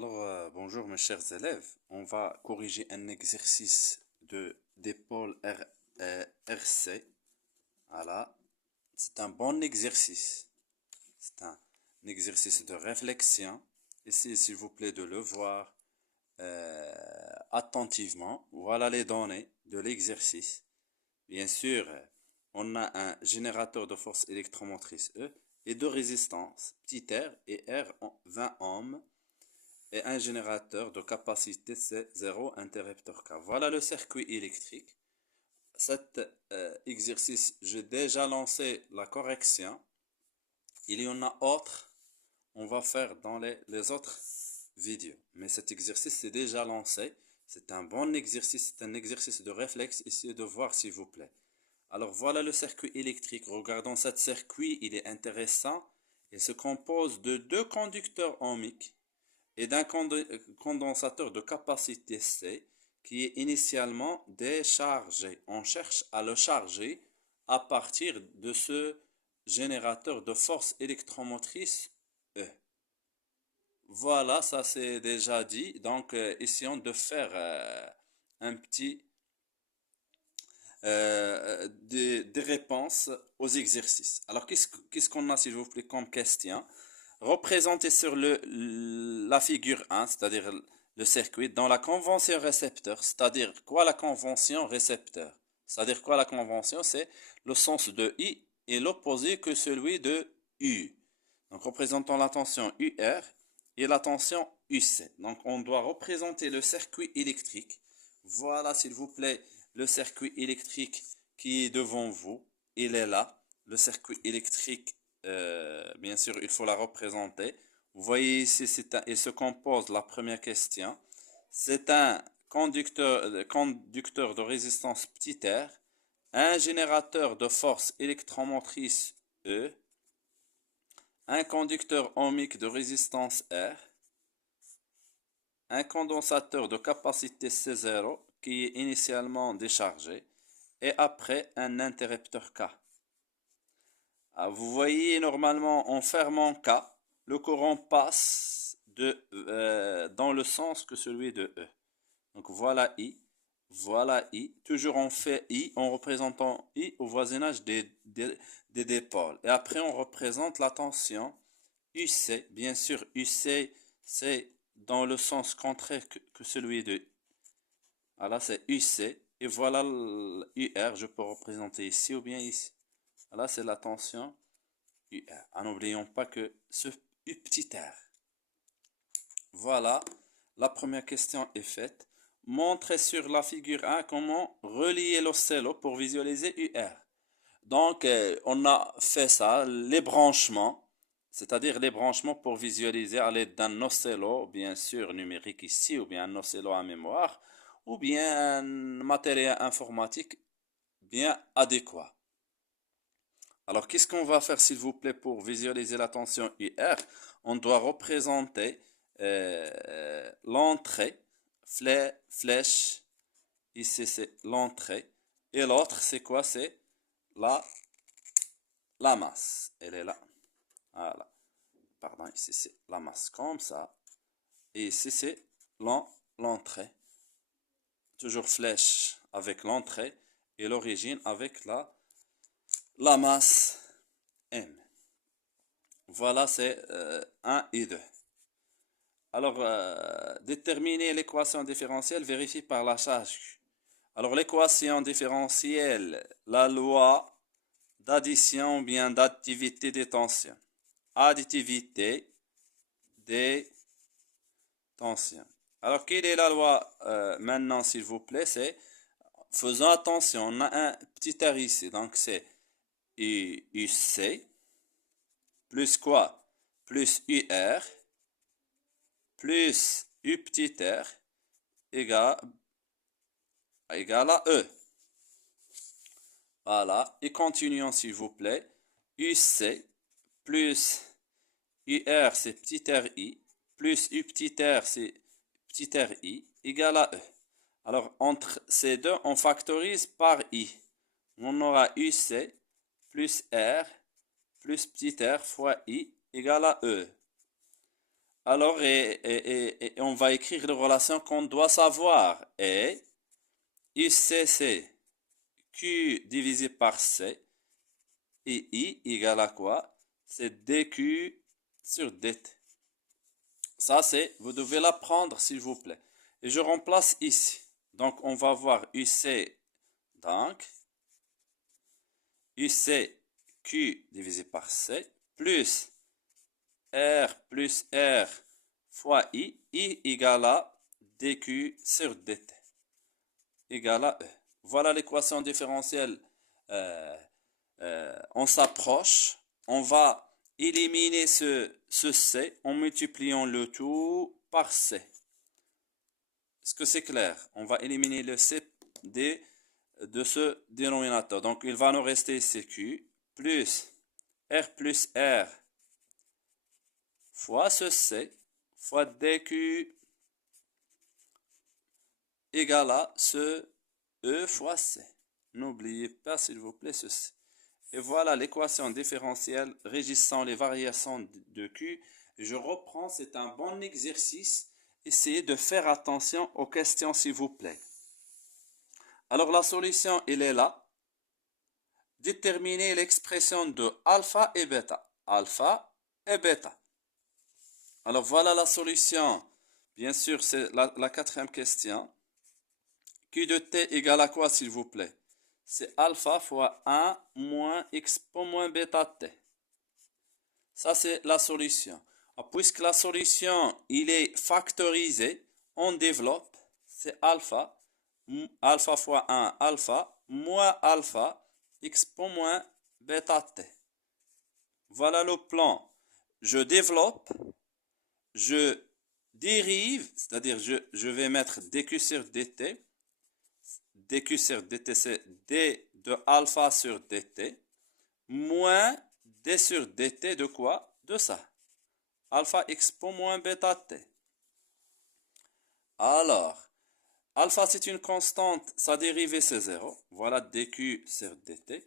Bonjour mes chers élèves. On va corriger un exercice d'épaule RC. Voilà. C'est un bon exercice. C'est un exercice de réflexion. Essayez s'il vous plaît de le voir attentivement. Voilà les données de l'exercice. Bien sûr, on a un générateur de force électromotrice E et de résistance, petit r et R 20 ohms et un générateur de capacité C0 interrupteur K. Voilà le circuit électrique. Cet exercice, j'ai déjà lancé la correction. Il y en a autres, on va faire dans les autres vidéos. Mais cet exercice c'est déjà lancé. C'est un bon exercice, c'est un exercice de réflexe. Essayez de voir s'il vous plaît. Alors voilà le circuit électrique. Regardons cet circuit, il est intéressant. Il se compose de deux conducteurs ohmiques et d'un condensateur de capacité C qui est initialement déchargé. On cherche à le charger à partir de ce générateur de force électromotrice E. Voilà, ça c'est déjà dit. Donc, essayons de faire un petit des réponses aux exercices. Alors, qu'est-ce qu'on a, s'il vous plaît, comme question? Représenté sur la figure 1, c'est-à-dire le circuit, dans la convention récepteur, c'est-à-dire quoi la convention récepteur? C'est-à-dire quoi la convention? C'est le sens de I et l'opposé que celui de U. Donc, représentons la tension UR et la tension UC. Donc, on doit représenter le circuit électrique. Voilà, s'il vous plaît, le circuit électrique qui est devant vous. Il est là. Le circuit électrique, bien sûr, il faut la représenter. Vous voyez ici, il se compose, la première question. C'est un conducteur de résistance petit r, un générateur de force électromotrice E, un conducteur ohmique de résistance R, un condensateur de capacité C0 qui est initialement déchargé, et après un interrupteur K. Vous voyez, normalement, en fermant K, le courant passe dans le sens que celui de E. Donc voilà I, voilà I. Toujours on fait I en représentant I au voisinage des dipôles. Et après on représente la tension UC. Bien sûr, UC, c'est dans le sens contraire que celui de I. Voilà, c'est UC. Et voilà UR, je peux représenter ici ou bien ici. Voilà, c'est la tension UR. N'oublions pas que ce U petit r. Voilà, la première question est faite. Montrez sur la figure 1 comment relier l'oscillo pour visualiser UR. Donc, on a fait ça, les branchements, c'est-à-dire les branchements pour visualiser à l'aide d'un oscillo, bien sûr numérique ici, ou bien un oscillo à mémoire, ou bien un matériel informatique bien adéquat. Alors, qu'est-ce qu'on va faire, s'il vous plaît, pour visualiser la tension UR? On doit représenter l'entrée, flèche, ici c'est l'entrée, et l'autre c'est quoi? C'est la, la masse. Elle est là. Voilà. Pardon, ici c'est la masse comme ça. Et ici c'est l'entrée. Toujours flèche avec l'entrée et l'origine avec la masse M. Voilà, c'est 1 et 2. Alors, déterminer l'équation différentielle vérifie par la charge. Alors, l'équation différentielle, la loi d'addition ou bien d'additivité des tensions. Additivité des tensions. Alors, quelle est la loi maintenant, s'il vous plaît? C'est, faisons attention, on a un petit r ici. Donc, c'est UC plus quoi? Plus UR plus U petit r égale à E. Voilà. Et continuons, s'il vous plaît. UC plus UR, c'est petit RI, plus U petit R, c'est petit RI, égale à E. Alors, entre ces deux, on factorise par I. On aura UC plus R plus petit r fois I égale à E. Alors, et on va écrire les relations qu'on doit savoir. Et UCC, Q divisé par C, et I égale à quoi? C'est DQ sur DT. Ça, c'est, vous devez l'apprendre, s'il vous plaît. Et je remplace ici. Donc, on va voir UC, donc, UC, Q divisé par C, plus R fois I égale à DQ sur DT, égale à E. Voilà l'équation différentielle. On s'approche. On va éliminer ce C en multipliant le tout par C. Est-ce que c'est clair? On va éliminer le C de ce dénominateur. Donc, il va nous rester CQ plus R fois ce C fois DQ égale à ce E fois C. N'oubliez pas, s'il vous plaît, ceci. Et voilà l'équation différentielle régissant les variations de Q. Je reprends, c'est un bon exercice. Essayez de faire attention aux questions, s'il vous plaît. Alors, la solution, elle est là. Déterminer l'expression de alpha et bêta. Alpha et bêta. Alors, voilà la solution. Bien sûr, c'est la quatrième question. Q de t égale à quoi, s'il vous plaît? C'est alpha fois 1 moins expo moins bêta t. Ça, c'est la solution. Puisque la solution, il est factorisé, on développe, c'est alpha, alpha fois 1, alpha, moins alpha, expo moins bêta t. Voilà le plan. Je développe, je dérive, c'est-à-dire je vais mettre dq sur dt. dq sur dt, c'est d de alpha sur dt, moins d sur dt de quoi? De ça. Alpha expo moins bêta t. Alors, alpha c'est une constante, sa dérivée c'est 0. Voilà dq sur dt.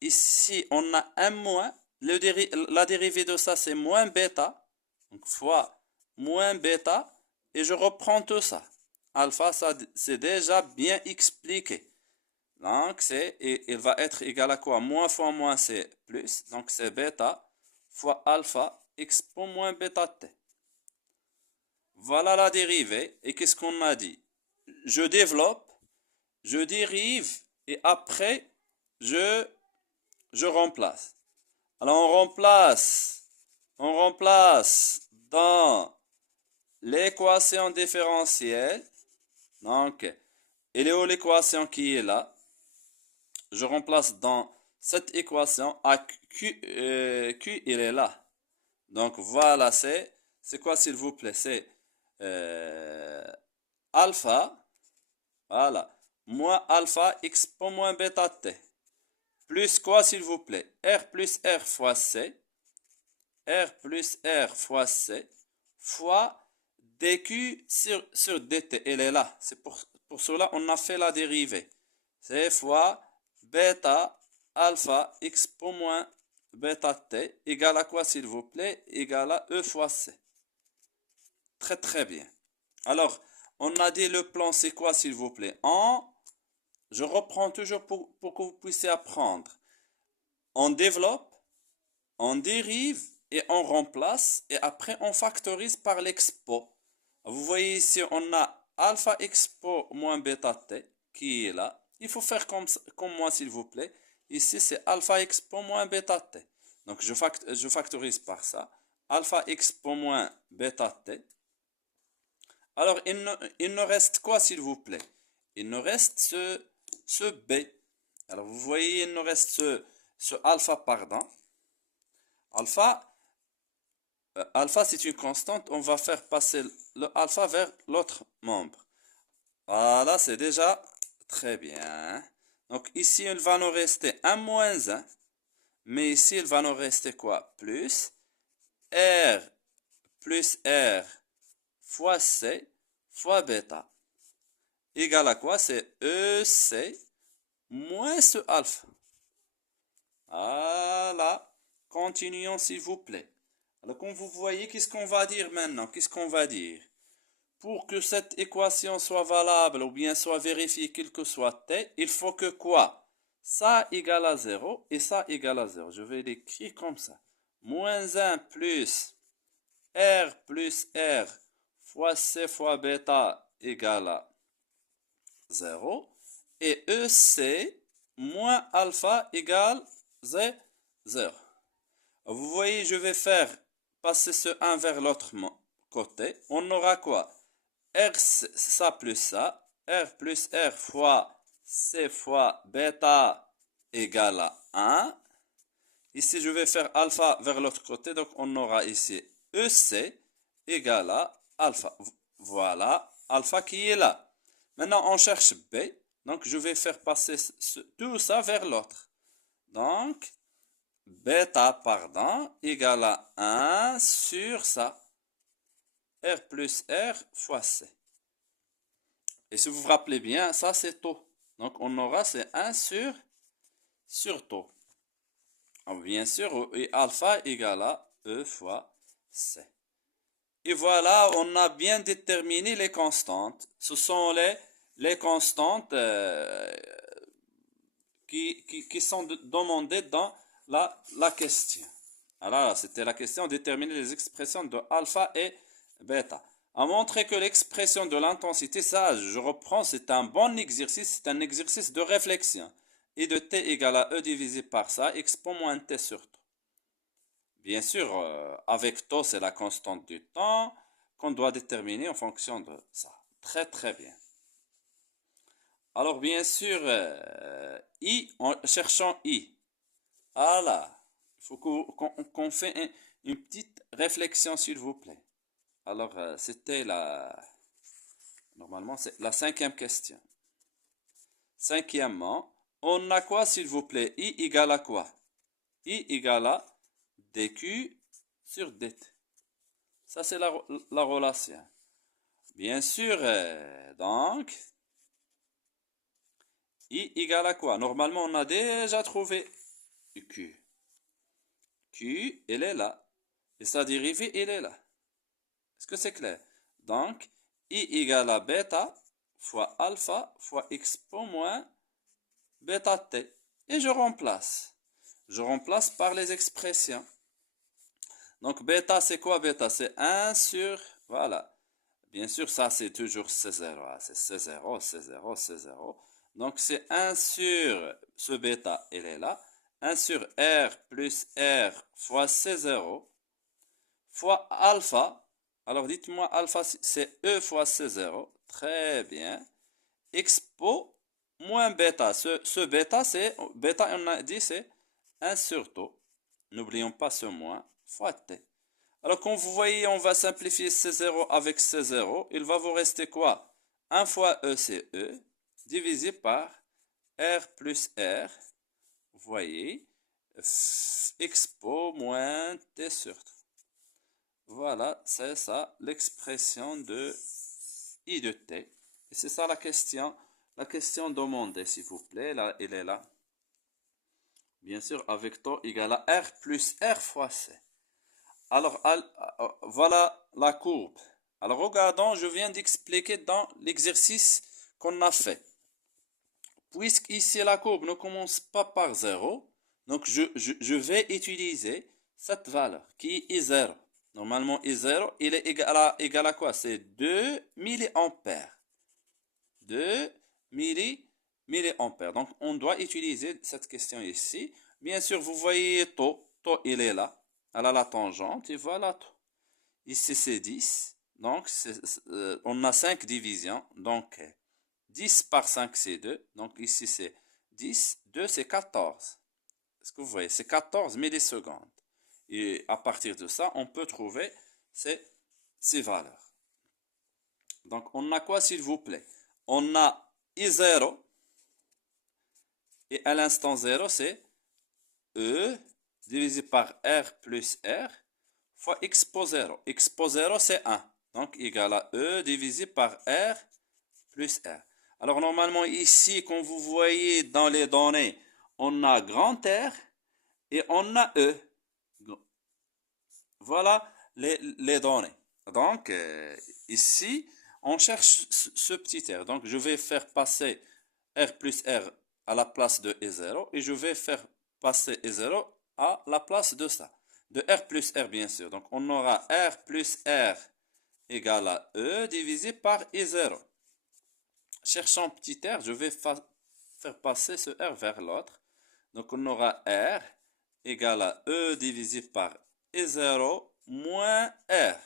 Ici, on a un moins. La dérivée de ça c'est moins bêta. Donc fois moins bêta. Et je reprends tout ça. Alpha, ça c'est déjà bien expliqué. Donc, il va être égal à quoi? Moins fois moins, c'est plus. Donc, c'est bêta fois alpha expo moins bêta t. Voilà la dérivée. Et qu'est-ce qu'on a dit? Je développe, je dérive, et après, je remplace. Alors, on remplace dans l'équation différentielle. Donc, il est où l'équation qui est là? Je remplace dans cette équation à Q, Q il est là. Donc voilà, c'est quoi s'il vous plaît? C'est alpha, voilà, moins alpha expo moins bêta t. Plus quoi s'il vous plaît? R plus R fois C, R plus R fois C, fois dq sur dt. Elle est là. C'est pour cela on a fait la dérivée. C'est fois bêta alpha expo moins bêta t égale à quoi s'il vous plaît? Égale à E fois C. Très très bien. Alors, on a dit le plan c'est quoi s'il vous plaît? Je reprends toujours pour que vous puissiez apprendre. On développe, on dérive et on remplace et après on factorise par l'expo. Vous voyez ici on a alpha expo moins bêta t qui est là. Il faut faire comme moi s'il vous plaît. Ici c'est alpha expo moins bêta t. Donc je factorise par ça. Alpha expo moins bêta t. Alors il ne reste quoi s'il vous plaît? Il nous reste ce b. Alors vous voyez il nous reste ce alpha pardon. Alpha, alpha c'est une constante. On va faire passer le alpha vers l'autre membre. Voilà, c'est déjà très bien. Donc ici, il va nous rester 1 moins 1. Mais ici, il va nous rester quoi? Plus R fois C fois bêta. Égal à quoi? C'est EC moins ce alpha. Voilà. Continuons s'il vous plaît. Alors, comme vous voyez, qu'est-ce qu'on va dire maintenant? Qu'est-ce qu'on va dire? Pour que cette équation soit valable ou bien soit vérifiée, quel que soit t, il faut que quoi? Ça égale à 0 et ça égale à 0. Je vais l'écrire comme ça. Moins 1 plus R fois C fois bêta égale à 0. Et EC moins alpha égale 0. Vous voyez, je vais faire passer ce 1 vers l'autre côté. On aura quoi? R, ça plus ça. R plus R fois C fois bêta égale à 1. Ici, je vais faire alpha vers l'autre côté. Donc, on aura ici EC égale à alpha. Voilà, alpha qui est là. Maintenant, on cherche B. Donc, je vais faire passer tout ça vers l'autre. Donc, bêta, pardon, égale à 1 sur ça. R plus R fois C. Et si vous vous rappelez bien, ça c'est taux. Donc, on aura c'est 1 sur taux. Alors, bien sûr, et alpha égale à E fois C. Et voilà, on a bien déterminé les constantes. Ce sont les constantes qui sont demandées dans la question. Alors, c'était la question, déterminer les expressions de alpha et bêta. À montrer que l'expression de l'intensité, ça, je reprends, c'est un bon exercice, c'est un exercice de réflexion. Et de t égale à e divisé par ça, expo moins t sur t. Bien sûr, avec taux, c'est la constante du temps qu'on doit déterminer en fonction de ça. Très, très bien. Alors, bien sûr, I, cherchons I. Voilà. Il faut qu'on fait une petite réflexion, s'il vous plaît. Alors, c'était normalement, c'est la 5e question. Cinquièmement, on a quoi, s'il vous plaît? I égale à quoi? I égale à dq sur dt. Ça, c'est la relation. Bien sûr, donc, I égale à quoi? Normalement, on a déjà trouvé Q. Q, elle est là. Et sa dérivée, elle est là. Est-ce que c'est clair? Donc, I égale à bêta fois alpha fois expo moins bêta t. Et je remplace. Je remplace par les expressions. Donc, bêta, c'est quoi bêta? C'est 1 sur, voilà. Bien sûr, ça, c'est toujours C0. C'est C0, C0, C0. Donc, c'est 1 sur ce bêta, elle est là. 1 sur R plus R fois C0 fois alpha. Alors, dites-moi, alpha, c'est E fois C0. Très bien. Expo moins bêta. Ce bêta, c'est, bêta, on a dit, c'est 1 sur taux. N'oublions pas ce moins fois t. Alors, comme vous voyez, on va simplifier C0 avec C0. Il va vous rester quoi? 1 fois E, c'est E, divisé par R plus R. Vous voyez, expo moins t sur t. Voilà, c'est ça l'expression de I de t. Et c'est ça la question demandée, s'il vous plaît. Là, elle est là. Bien sûr, avec taux égal à R plus R fois C. Alors, voilà la courbe. Alors, regardons, je viens d'expliquer dans l'exercice qu'on a fait. Puisque ici, la courbe ne commence pas par 0, donc je vais utiliser cette valeur qui est 0. Normalement, I0, il est égal à quoi? C'est 2 milliampères. 2 milliampères. Donc, on doit utiliser cette question ici. Bien sûr, vous voyez taux. Taux, il est là. Elle a la tangente. Et voilà taux. Ici, c'est 10. Donc, on a 5 divisions. Donc, 10 par 5, c'est 2. Donc, ici, c'est 10. 2, c'est 14. Est-ce que vous voyez? C'est 14 millisecondes. Et à partir de ça, on peut trouver ces valeurs. Donc, on a quoi, s'il vous plaît? On a I0. Et à l'instant 0, c'est E divisé par R plus R fois expo 0. Expo 0, c'est 1. Donc, égal à E divisé par R plus R. Alors, normalement, ici, comme vous voyez dans les données, on a grand R et on a E. voilà les données. Donc, ici, on cherche ce petit r. Donc, je vais faire passer r plus r à la place de e0 et je vais faire passer e0 à la place de ça. De r plus r, bien sûr. Donc, on aura r plus r égale à e divisé par e0. Cherchant petit r, je vais faire passer ce r vers l'autre. Donc, on aura r égale à e divisé par e0 moins r.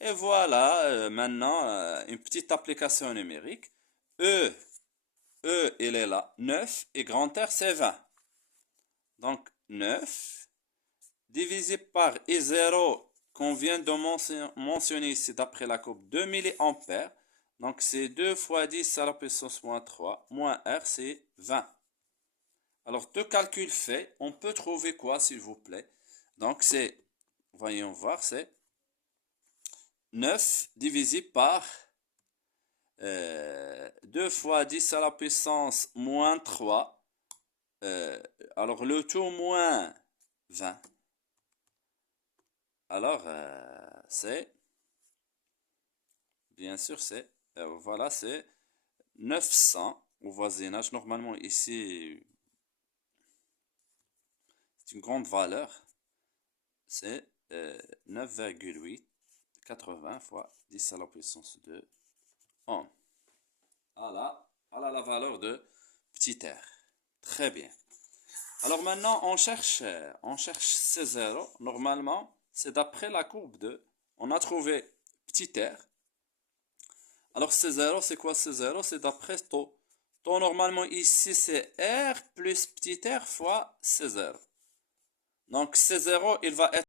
Et voilà, maintenant, une petite application numérique. E, il est là, 9, et grand R, c'est 20. Donc, 9 divisé par E0, qu'on vient de mentionner ici d'après la courbe, 2 milliampères. Donc, c'est 2 fois 10 à la puissance moins 3, moins R, c'est 20. Alors, deux calculs faits, on peut trouver quoi, s'il vous plaît? Donc, c'est, voyons voir, c'est 9 divisé par 2 fois 10 à la puissance moins 3. Alors, le tout moins 20. Alors, c'est, bien sûr, c'est, voilà, c'est 900 au voisinage. Normalement, ici, c'est une grande valeur. C'est 9,880 fois 10 à la puissance de ohm. Voilà la valeur de petit r. Très bien. Alors maintenant, on cherche C0. Normalement, c'est d'après la courbe de. On a trouvé petit r. Alors C0, c'est quoi C0? C'est d'après taux. Taux, normalement, ici, c'est R plus petit r fois C0. Donc C0, il va être